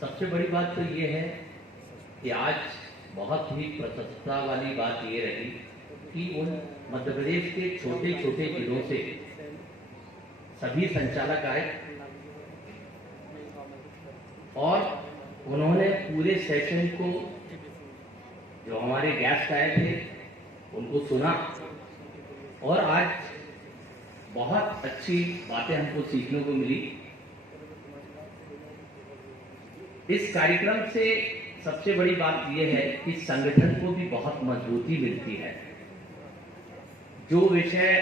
सबसे बड़ी बात तो ये है कि आज बहुत ही प्रसन्नता वाली बात ये रही कि उन मध्य प्रदेश के छोटे छोटे जिलों से सभी संचालक आए और उन्होंने पूरे सेशन को, जो हमारे गेस्ट आए थे, उनको सुना और आज बहुत अच्छी बातें हमको सीखने को मिली। इस कार्यक्रम से सबसे बड़ी बात यह है कि संगठन को भी बहुत मजबूती मिलती है। जो विषय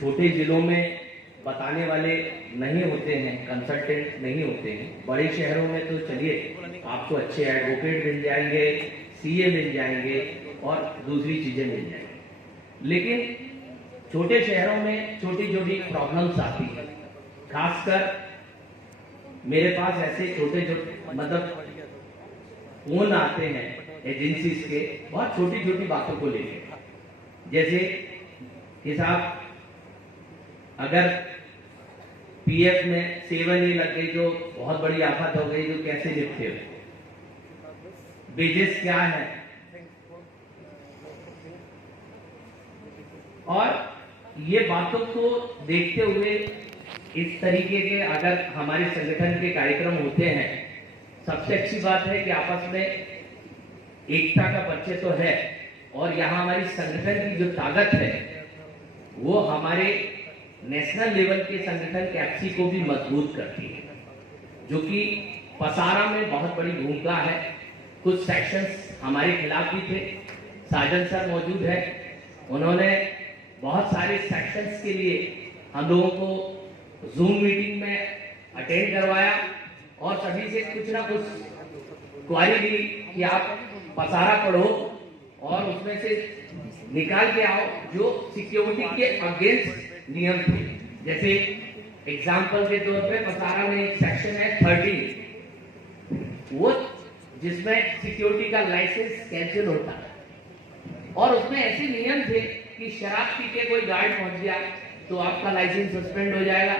छोटे जिलों में बताने वाले नहीं होते हैं, कंसल्टेंट नहीं होते हैं, बड़े शहरों में तो चलिए आपको अच्छे एडवोकेट मिल जाएंगे, सीए मिल जाएंगे और दूसरी चीजें मिल जाएंगी, लेकिन छोटे शहरों में छोटी छोटी प्रॉब्लम्स आती है। खासकर मेरे पास ऐसे छोटे छोटे मतलब फोन आते हैं एजेंसीज के, बहुत छोटी छोटी बातों को लेकर, जैसे कि साहब अगर पीएफ में 7A लग गई तो बहुत बड़ी आफत हो गई, तो कैसे निपटे हो, बेजेस क्या है। और ये बातों को देखते हुए इस तरीके के अगर हमारे संगठन के कार्यक्रम होते हैं, सबसे अच्छी बात है कि आपस में एकता का परिचय तो है और यहाँ हमारी संगठन की जो ताकत है वो हमारे नेशनल लेवल के संगठन कैप्सी को भी मजबूत करती है, जो कि पसारा में बहुत बड़ी भूमिका है। कुछ सेक्शंस हमारे खिलाफ भी थे, साजन सर मौजूद है, उन्होंने बहुत सारे सेक्शंस के लिए हम लोगों को जूम मीटिंग में अटेंड करवाया और सभी से कुछ ना कुछ क्वारी ली कि आप पसारा पढ़ो और उसमें से निकाल के आओ जो सिक्योरिटी के अगेंस्ट नियम थे। जैसे एग्जाम्पल के तौर पे पसारा में एक सेक्शन है 13, वो जिसमें सिक्योरिटी का लाइसेंस कैंसिल होता है और उसमें ऐसे नियम थे कि शराब पी के कोई गार्ड पहुंच गया तो आपका लाइसेंस सस्पेंड हो जाएगा।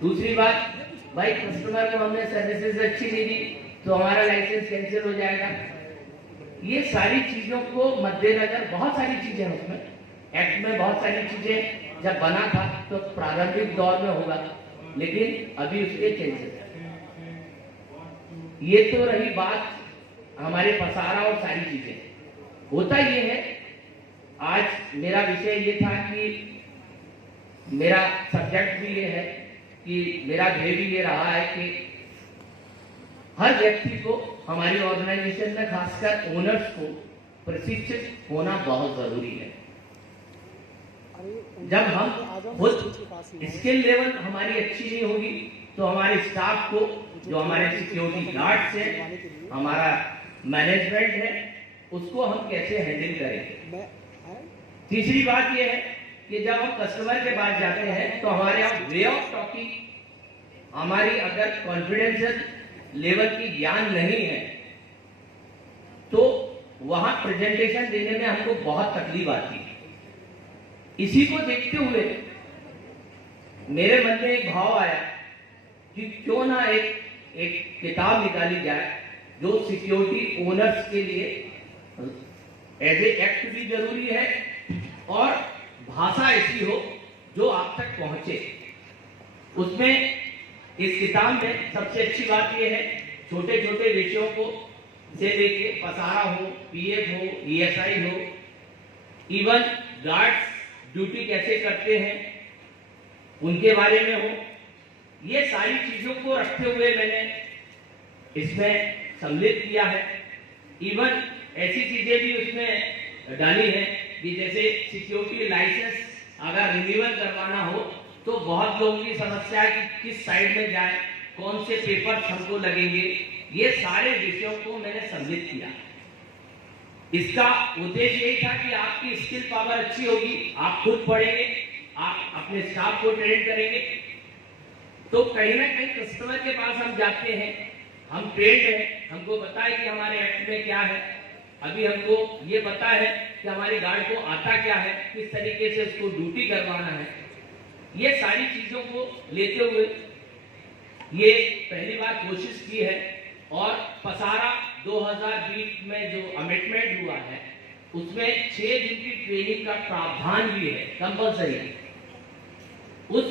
दूसरी बात, भाई कस्टमर को हमने सर्विसेज अच्छी नहीं दी तो हमारा लाइसेंस कैंसिल हो जाएगा। ये सारी चीजों को मद्देनजर, बहुत सारी चीजें उसमें एक्ट में, बहुत सारी चीजें जब बना था तो प्रारंभिक दौर में होगा, लेकिन अभी उसके चेंजेस है। ये तो रही बात हमारे पसारा और सारी चीजें। होता ये है, आज मेरा विषय ये था कि मेरा सब्जेक्ट भी ये है कि मेरा ध्येय भी ये रहा है कि हर व्यक्ति को हमारी ऑर्गेनाइजेशन में, खासकर ओनर्स को प्रशिक्षित होना बहुत जरूरी है। जब हम खुद स्किल लेवल हमारी अच्छी नहीं होगी तो हमारे स्टाफ को, जो हमारे सिक्योरिटी गार्ड्स है, हमारा मैनेजमेंट है, उसको हम कैसे हैंडल करेंगे। तीसरी बात यह है कि जब हम कस्टमर के पास जाते हैं तो हमारे यहाँ वे ऑफ टॉकिंग, हमारी अगर कॉन्फिडेंशियल लेवल की ज्ञान नहीं है तो वहां प्रेजेंटेशन देने में हमको बहुत तकलीफ आती है। इसी को देखते हुए मेरे मन में एक भाव आया कि क्यों ना एक किताब निकाली जाए जो सिक्योरिटी ओनर्स के लिए एज ए एक्ट भी जरूरी है और भाषा ऐसी हो जो आप तक पहुंचे। उसमें इस किताब में सबसे अच्छी बात यह है, छोटे छोटे विषयों को से लेके पसारा हो, पीएफ हो, ईएसआई हो, इवन गार्ड्स ड्यूटी कैसे करते हैं उनके बारे में हो, ये सारी चीजों को रखते हुए मैंने इसमें सम्मिलित किया है। इवन ऐसी चीजें भी उसमें डाली है कि जैसे सिक्योरिटी लाइसेंस अगर रिन्यूअल करवाना हो तो बहुत लोगों की समस्या है कि किस साइड में जाए, कौन से पेपर्स हमको लगेंगे। ये सारे विषयों को मैंने सम्मिलित किया। इसका उद्देश्य यही था कि आपकी स्किल पावर अच्छी होगी, आप खुद पढ़ेंगे, आप अपने स्टाफ को ट्रेन करेंगे, तो कहीं ना कहीं कस्टमर के पास हम जाते हैं, हम ट्रेंड हैं, हमको पता है कि हमारे एक्ट में क्या है, अभी हमको ये पता है कि हमारे गार्ड को आता क्या है, किस तरीके से उसको ड्यूटी करवाना है। ये सारी चीजों को लेते हुए ये पहली बार कोशिश की है। और पसारा 2020 में जो अमेंडमेंट हुआ है उसमें 6 दिन की ट्रेनिंग का प्रावधान भी है, कंपल्सरी। उस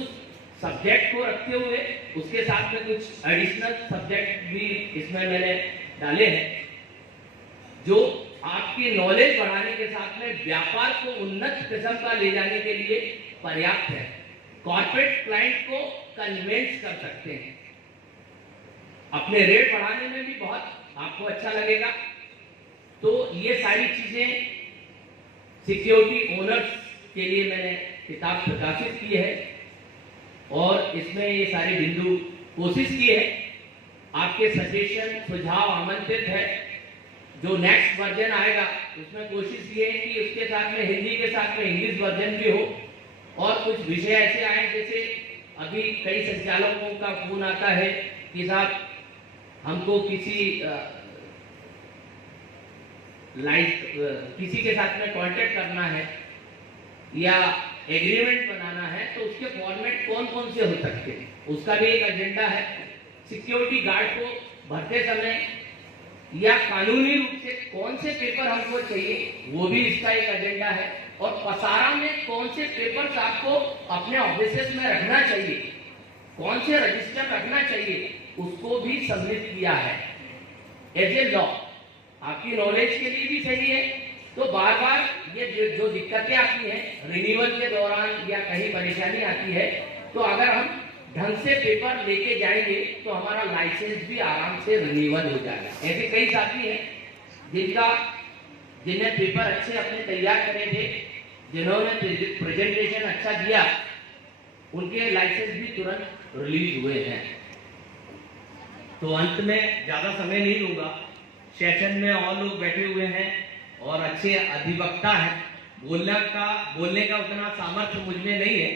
सब्जेक्ट को रखते हुए उसके साथ में कुछ एडिशनल सब्जेक्ट भी इसमें मैंने डाले हैं, जो आपकी नॉलेज बढ़ाने के साथ में व्यापार को उन्नत किस्म का ले जाने के लिए पर्याप्त है। कॉर्पोरेट क्लाइंट को कन्विंस कर सकते हैं, अपने रेट बढ़ाने में भी बहुत आपको अच्छा लगेगा। तो ये सारी चीजें सिक्योरिटी ओनर्स के लिए मैंने किताब प्रकाशित की है और इसमें ये सारी बिंदु कोशिश की है। आपके सजेशन सुझाव आमंत्रित है। जो नेक्स्ट वर्जन आएगा उसमें कोशिश ये है कि उसके साथ में हिंदी के साथ में इंग्लिश वर्जन भी हो। और कुछ विषय ऐसे आए, जैसे अभी कई संचालकों का फोन आता है कि साहब हमको किसी के साथ में कांटेक्ट करना है या एग्रीमेंट बनाना है, तो उसके फॉर्मेट कौन कौन से हो सकते हैं, उसका भी एक एजेंडा है। सिक्योरिटी गार्ड को भरते समय या कानूनी रूप से कौन से पेपर हमको चाहिए, वो भी इसका एक एजेंडा है। और पसारा में कौन से पेपर्स आपको अपने ऑफिसेस में रखना चाहिए, कौन से रजिस्टर रखना चाहिए, उसको भी सम्मिलित किया है एज ए लॉ। आपकी नॉलेज के लिए भी सही है। तो बार बार ये जो दिक्कतें आती हैं रिन्यूअल के दौरान या कहीं परेशानी आती है, तो अगर हम ढंग से पेपर लेके जाएंगे तो हमारा लाइसेंस भी आराम से रिन्यूअल हो जाएगा। ऐसे कई साथी हैं जिन्हें पेपर अच्छे अपने तैयार करे थे, जिन्होंने प्रेजेंटेशन अच्छा दिया, उनके लाइसेंस भी तुरंत रिलीज हुए हैं। तो अंत में ज्यादा समय नहीं लूंगा। सेशन में और लोग बैठे हुए हैं और अच्छे अधिवक्ता हैं। बोलने का उतना सामर्थ्य मुझ में नहीं है।